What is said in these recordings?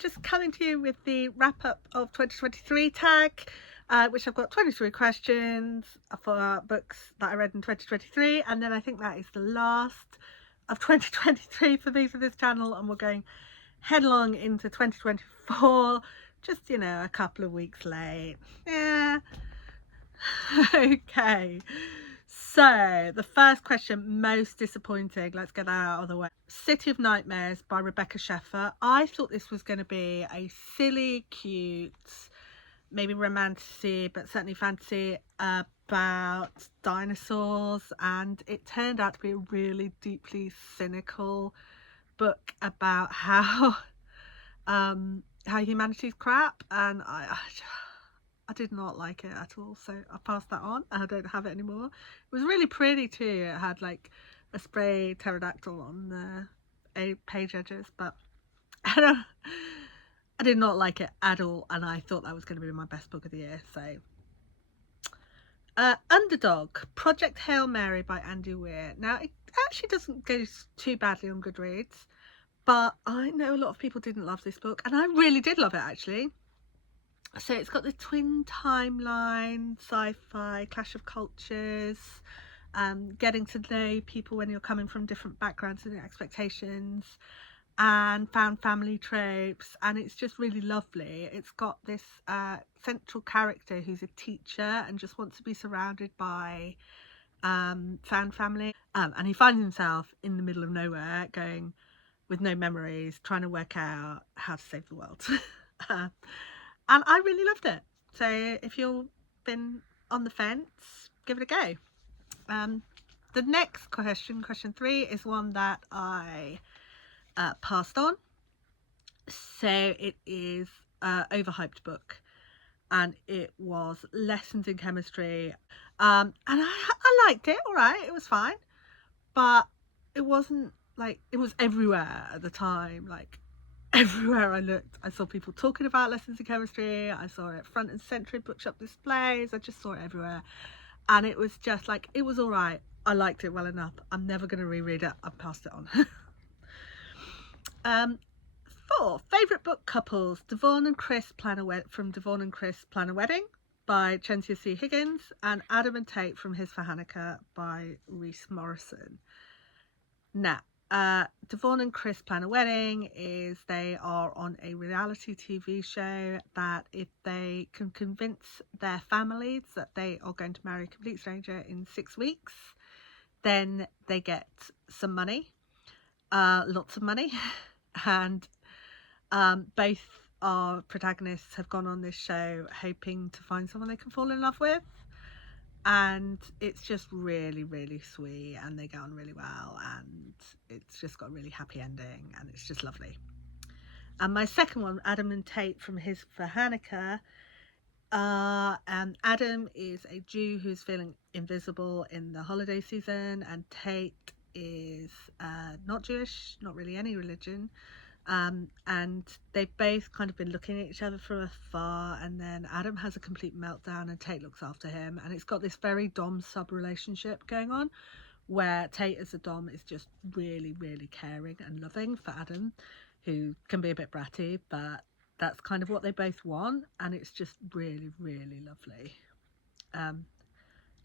just coming to you with the wrap up of 2023 tag, which I've got 23 questions for books that I read in 2023, and then I think that is the last of 2023 for me for this channel, and we're going headlong into 2024, just, you know, a couple of weeks late. Yeah. Okay. So, the first question, most disappointing. Let's get that out of the way. City of Nightmares by Rebecca Sheffer. I thought this was going to be a silly, cute, maybe romantasy, but certainly fantasy about dinosaurs, and it turned out to be a really deeply cynical book about how humanity's crap, and I did not like it at all, so I passed that on. I don't have it anymore. It was really pretty too. It had like a spray pterodactyl on the page edges, but I did not like it at all, and I thought that was going to be my best book of the year. So, Underdog, Project Hail Mary by Andy Weir. Now, it actually doesn't go too badly on Goodreads, but I know a lot of people didn't love this book, and I really did love it actually. So it's got the twin timeline, sci-fi, clash of cultures, getting to know people when you're coming from different backgrounds and expectations, and found family tropes, and it's just really lovely. It's got this central character who's a teacher and just wants to be surrounded by found family, and he finds himself in the middle of nowhere, going with no memories, trying to work out how to save the world. And I really loved it. So if you've been on the fence, give it a go. The next question, question 3, is one that I passed on. So it is an overhyped book, and it was Lessons in Chemistry. And I liked it, all right, it was fine. But it wasn't like, it was everywhere at the time, like everywhere I looked I saw people talking about Lessons in Chemistry. I saw it front and centre in bookshop displays. I just saw it everywhere, and it was just like, it was all right. I liked it well enough. I'm never going to reread it. I passed it on. 4, favourite book couples. Devon and Chris plan a from Devon and Chris Plan a Wedding by Chensia C. Higgins, and Adam and Tate from His for Hanukkah by Reese Morrison. Now, Devon and Chris Plan a Wedding is, they are on a reality TV show that if they can convince their families that they are going to marry a complete stranger in 6 weeks, then they get some money, lots of money. And both our protagonists have gone on this show hoping to find someone they can fall in love with, and it's just really, really sweet, and they get on really well, and it's just got a really happy ending, and it's just lovely. And my second one, Adam and Tate from His for Hanukkah. And Adam is a Jew who's feeling invisible in the holiday season, and Tate is not Jewish, not really any religion. And they've both kind of been looking at each other from afar, and then Adam has a complete meltdown and Tate looks after him, and it's got this very dom sub relationship going on, where Tate as a dom is just really, really caring and loving for Adam, who can be a bit bratty, but that's kind of what they both want, and it's just really, really lovely,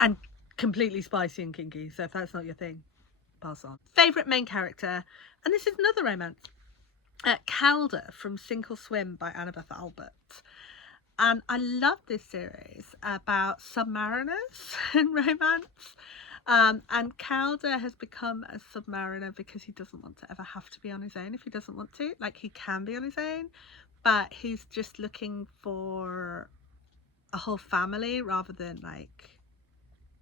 and completely spicy and kinky. So if that's not your thing, pass on. Favorite main character, and this is another romance. Calder from Sink or Swim by Annabeth Albert. And I love this series about submariners in romance. And Calder has become a submariner because he doesn't want to ever have to be on his own if he doesn't want to. Like, he can be on his own, but he's just looking for a whole family rather than like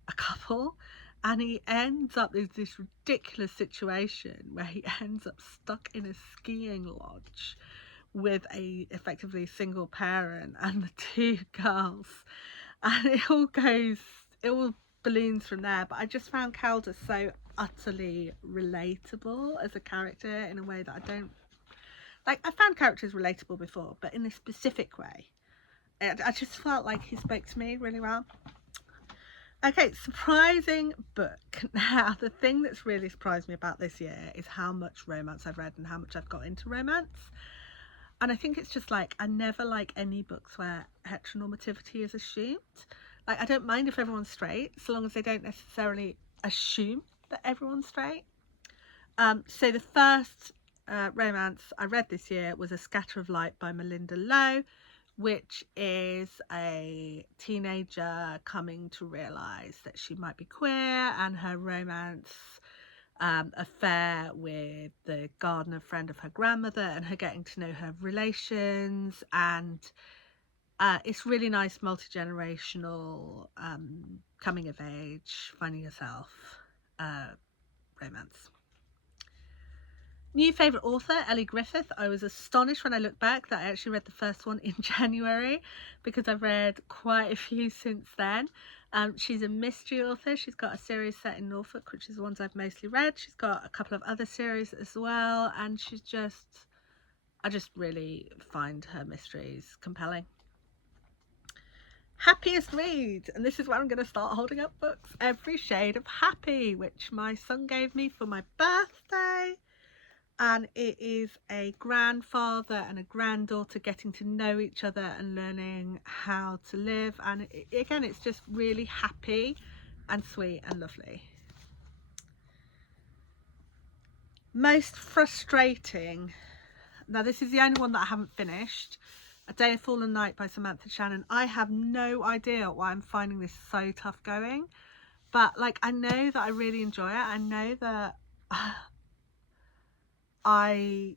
a couple. And he ends up in this ridiculous situation where he ends up stuck in a skiing lodge with a effectively single parent and the 2 girls, and it all balloons from there. But I just found Calder so utterly relatable as a character in a way that I don't like. I found characters relatable before, but in a specific way, I just felt like he spoke to me really well. Okay, surprising book. Now, the thing that's really surprised me about this year is how much romance I've read and how much I've got into romance. And I think it's just like, I never like any books where heteronormativity is assumed. Like, I don't mind if everyone's straight, so long as they don't necessarily assume that everyone's straight. So the first romance I read this year was A Scatter of Light by Malinda Lo, which is a teenager coming to realise that she might be queer, and her romance affair with the gardener friend of her grandmother, and her getting to know her relations. And it's really nice, multi-generational, coming of age, finding yourself romance. New favourite author, Ellie Griffith. I was astonished when I looked back that I actually read the first one in January, because I've read quite a few since then. She's a mystery author. She's got a series set in Norfolk, which is the ones I've mostly read. She's got a couple of other series as well, and I just really find her mysteries compelling. Happiest read, and this is where I'm going to start holding up books. Every Shade of Happy, which my son gave me for my birthday. And it is a grandfather and a granddaughter getting to know each other and learning how to live. And again, it's just really happy and sweet and lovely. Most frustrating. Now, this is the only one that I haven't finished. A Day of Fallen Night by Samantha Shannon. I have no idea why I'm finding this so tough going. But, like, I know that I really enjoy it. I know that I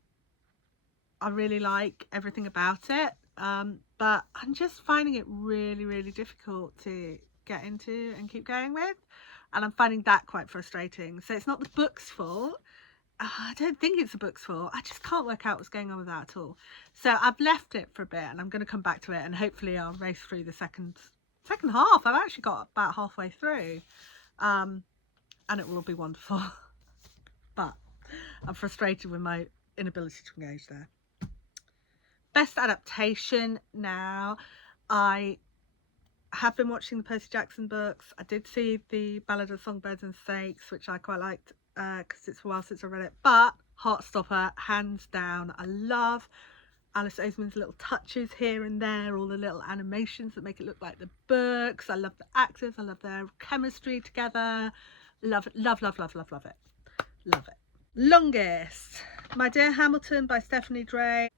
really like everything about it, but I'm just finding it really, really difficult to get into and keep going with, and I'm finding that quite frustrating. So it's not the book's fault. I don't think it's the book's fault. I just can't work out what's going on with that at all. So I've left it for a bit, and I'm going to come back to it, and hopefully I'll race through the second half. I've actually got about halfway through, and it will all be wonderful. But I'm frustrated with my inability to engage there. Best adaptation. Now, I have been watching the Percy Jackson books. I did see the Ballad of Songbirds and Snakes, which I quite liked, because it's a while since I read it. But Heartstopper, hands down. I love Alice Oseman's little touches here and there, all the little animations that make it look like the books. I love the actors. I love their chemistry together. Love it, love, love, love, love, love it. Love it. Longest. My Dear Hamilton by Stephanie Dray.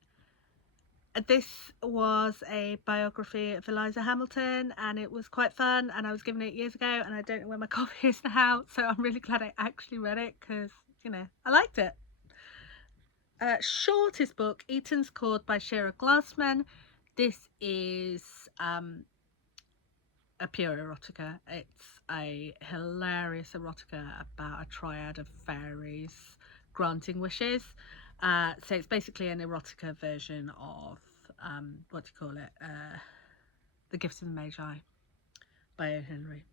This was a biography of Eliza Hamilton, and it was quite fun, and I was given it years ago, and I don't know where my copy is now, so I'm really glad I actually read it, because, you know, I liked it. Shortest book, Eaton's Cord by Shira Glassman. This is a pure erotica. It's a hilarious erotica about a triad of fairies granting wishes. So it's basically an erotica version of The Gifts of the Magi by O. Henry.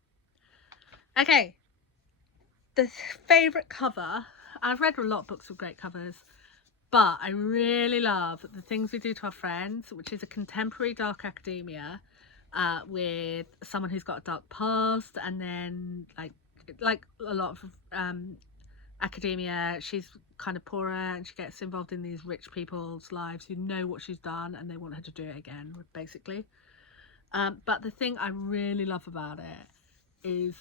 Okay, the favourite cover. I've read a lot of books with great covers, but I really love The Things We Do to Our Friends, which is a contemporary dark academia with someone who's got a dark past, and then like a lot of academia, she's kind of poorer, and she gets involved in these rich people's lives who know what she's done, and they want her to do it again, basically. But the thing I really love about it is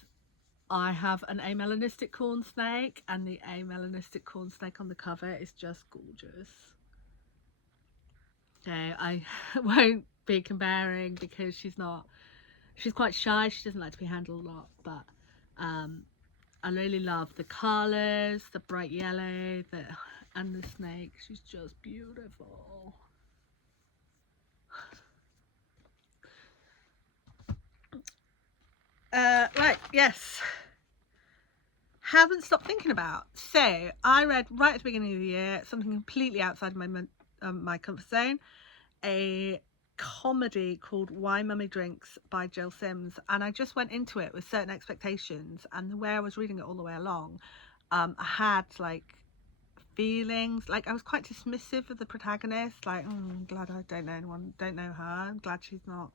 I have an amelanistic corn snake, and the amelanistic corn snake on the cover is just gorgeous. Okay, I won't be comparing, because she's quite shy, she doesn't like to be handled a lot, but I really love the colours, the bright yellow, and the snake. She's just beautiful. Right, yes. Haven't stopped thinking about. So I read right at the beginning of the year something completely outside my comfort zone, a comedy called Why Mummy Drinks by Jill Sims, and I just went into it with certain expectations, and the way I was reading it all the way along, I had like feelings, like I was quite dismissive of the protagonist, like I'm glad I don't know her, I'm glad she's not.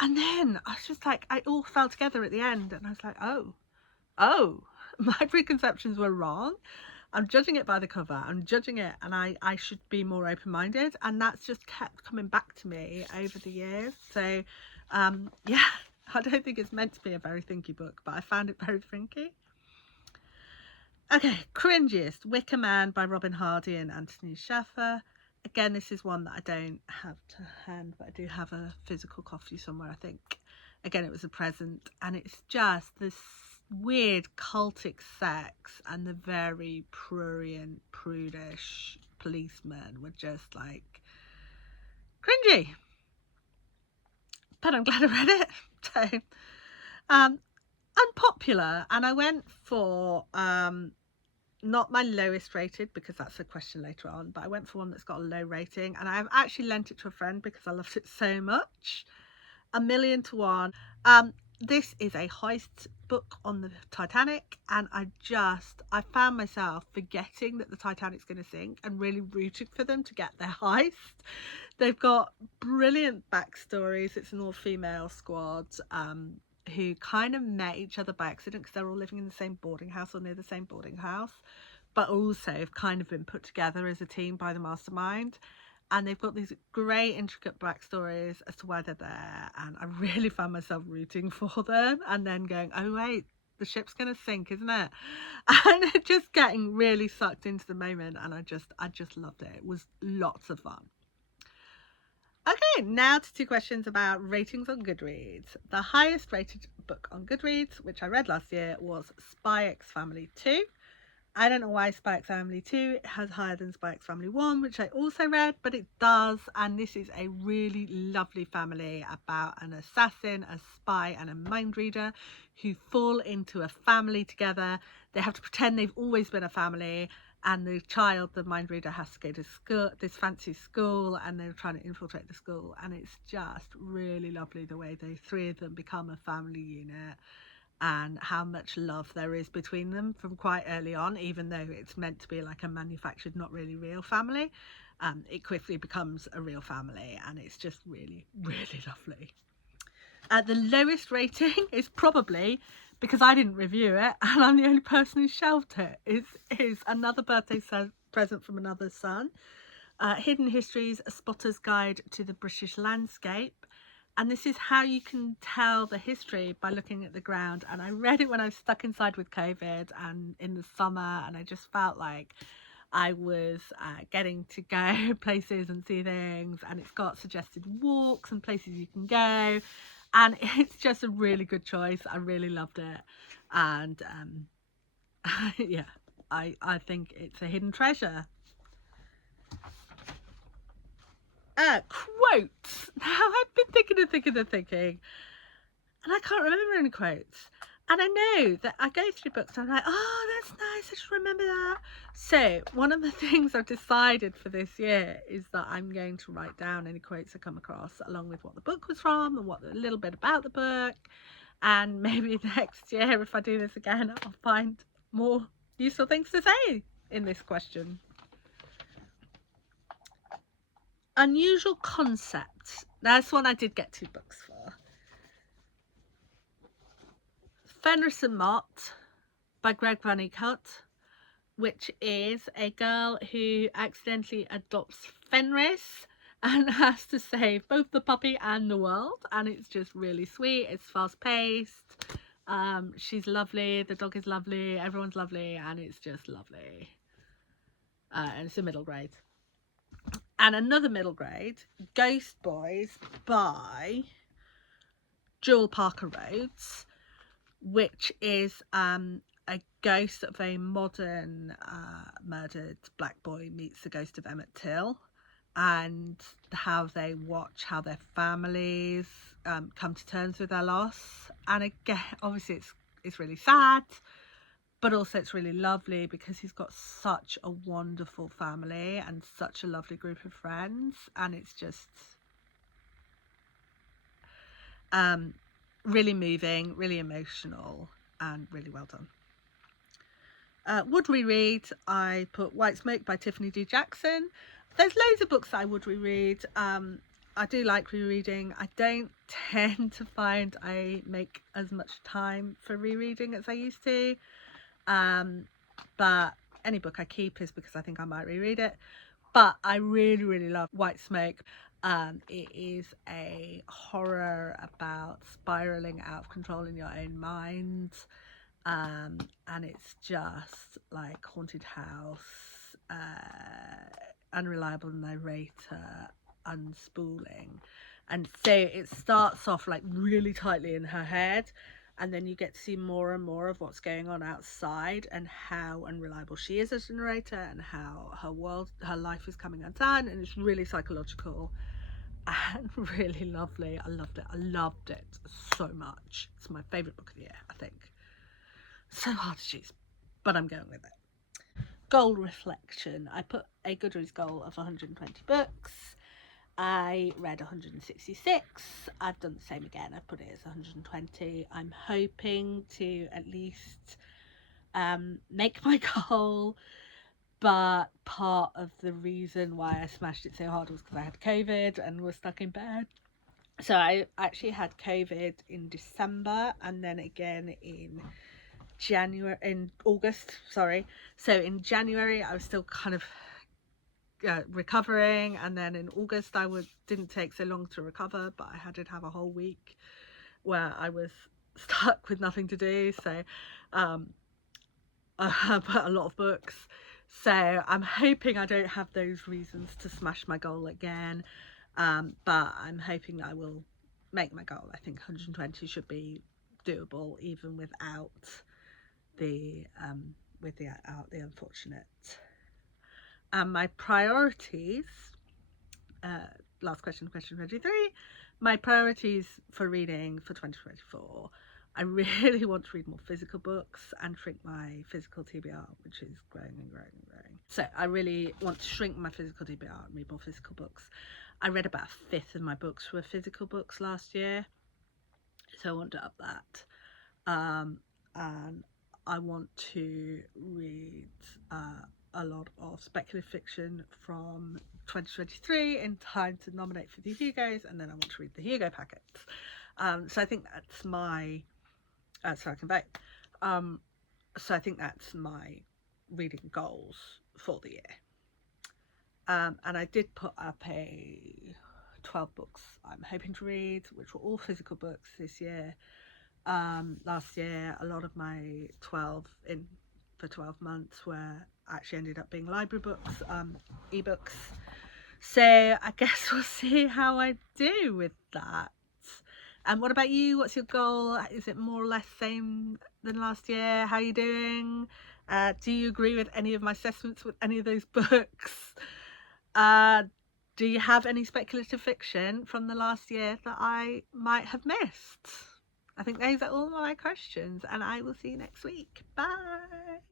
And then I was just like, it all fell together at the end, and I was like, oh my preconceptions were wrong. I'm judging it by the cover. I'm judging it, and I should be more open-minded, and that's just kept coming back to me over the years. So yeah, I don't think it's meant to be a very thinky book, but I found it very thinky. Okay, cringiest, Wicker Man by Robin Hardy and Anthony Shaffer. Again, this is one that I don't have to hand, but I do have a physical copy somewhere, I think. Again, it was a present, and it's just this weird cultic sex, and the very prurient, prudish policemen were just like cringy. But I'm glad I read it. So, unpopular, and I went for not my lowest rated, because that's a question later on, but I went for one that's got a low rating, and I've actually lent it to a friend because I loved it so much. A Million to One. This is a heist book on the Titanic, and I found myself forgetting that the Titanic's going to sink and really rooting for them to get their heist. They've got brilliant backstories. It's an all-female squad who kind of met each other by accident because they're all living in the same boarding house or near the same boarding house, but also have kind of been put together as a team by the mastermind. And they've got these great intricate backstories as to why they're there, and I really found myself rooting for them, and then going, oh wait, the ship's gonna sink, isn't it? And just getting really sucked into the moment, and I just loved it. It was lots of fun. Okay, now to 2 questions about ratings on Goodreads. The highest rated book on Goodreads, which I read last year, was Spy X Family 2. I don't know why Spy X Family 2 has higher than Spy X Family 1, which I also read, but it does. And this is a really lovely family about an assassin, a spy, and a mind reader who fall into a family together. They have to pretend they've always been a family, and the child, the mind reader, has to go to school, this fancy school, and they're trying to infiltrate the school. And it's just really lovely the way the 3 of them become a family unit, and how much love there is between them from quite early on, even though it's meant to be like a manufactured, not really real family. It quickly becomes a real family, and it's just really, really lovely. The lowest rating is probably because I didn't review it, and I'm the only person who shelved it. Is Another Birthday Present from Another Son. Hidden Histories, A Spotter's Guide to the British Landscape. And this is how you can tell the history by looking at the ground. And I read it when I was stuck inside with COVID and in the summer, and I just felt like I was getting to go places and see things, and it's got suggested walks and places you can go, and it's just a really good choice. I really loved it, and yeah, I think it's a hidden treasure. Quotes. Now, I've been thinking, and I can't remember any quotes. And I know that I go through books and I'm like, oh, that's nice, I should remember that. So one of the things I've decided for this year is that I'm going to write down any quotes I come across, along with what the book was from and a little bit about the book. And maybe next year, if I do this again, I'll find more useful things to say in this question. Unusual concepts. That's one I did get 2 books for. Fenris and Mott by Greg Van Eekhout, which is a girl who accidentally adopts Fenris and has to save both the puppy and the world, and it's just really sweet. It's fast paced. She's lovely, the dog is lovely, everyone's lovely, and it's just lovely. And it's a middle grade. And another middle grade, Ghost Boys by Jewel Parker Rhodes, which is a ghost of a modern murdered black boy meets the ghost of Emmett Till, and how they watch how their families come to terms with their loss. And again, obviously it's really sad, but also it's really lovely because he's got such a wonderful family and such a lovely group of friends, and it's just really moving, really emotional, and really well done. Would reread, I put White Smoke by Tiffany D. Jackson. There's loads of books that I would reread. I do like rereading. I don't tend to find I make as much time for rereading as I used to. But any book I keep is because I think I might reread it. But I really, really love White Smoke. It is a horror about spiraling out of control in your own mind. And it's just like haunted house, unreliable narrator, unspooling. And so it starts off like really tightly in her head, and then you get to see more and more of what's going on outside and how unreliable she is as a narrator and how her life is coming undone. And it's really psychological and really lovely. I loved it so much. It's my favourite book of the year, I think. So hard to choose, but I'm going with it. Goal reflection. I put a Goodreads goal of 120 books. I read 166. I've done the same again. I put it as 120. I'm hoping to at least make my goal, but part of the reason why I smashed it so hard was because I had COVID and was stuck in bed. So I actually had COVID in December and then again in August. So in January I was still kind of recovering, and then in August didn't take so long to recover, but I did have a whole week where I was stuck with nothing to do. So I put a lot of books. So I'm hoping I don't have those reasons to smash my goal again, but I'm hoping that I will make my goal. I think 120 should be doable even without the unfortunate. And my priorities, last question 23, my priorities for reading for 2024. I really want to read more physical books and shrink my physical TBR, which is growing and growing and growing. So I really want to shrink my physical TBR and read more physical books. I read about a fifth of my books were physical books last year, so I want to up that. And I want to read a lot of speculative fiction from 2023 in time to nominate for the Hugos, and then I want to read the Hugo packets. So I think that's my so I can vote. So I think that's my reading goals for the year. And I did put up a 12 books I'm hoping to read, which were all physical books this year. Last year, a lot of my 12 for 12 months were actually ended up being library books, ebooks. So I guess we'll see how I do with that. And what about you? What's your goal? Is it more or less same than last year? How are you doing? Do you agree with any of my assessments with any of those books? Do you have any speculative fiction from the last year that I might have missed? I think those are all my questions, and I will see you next week. Bye.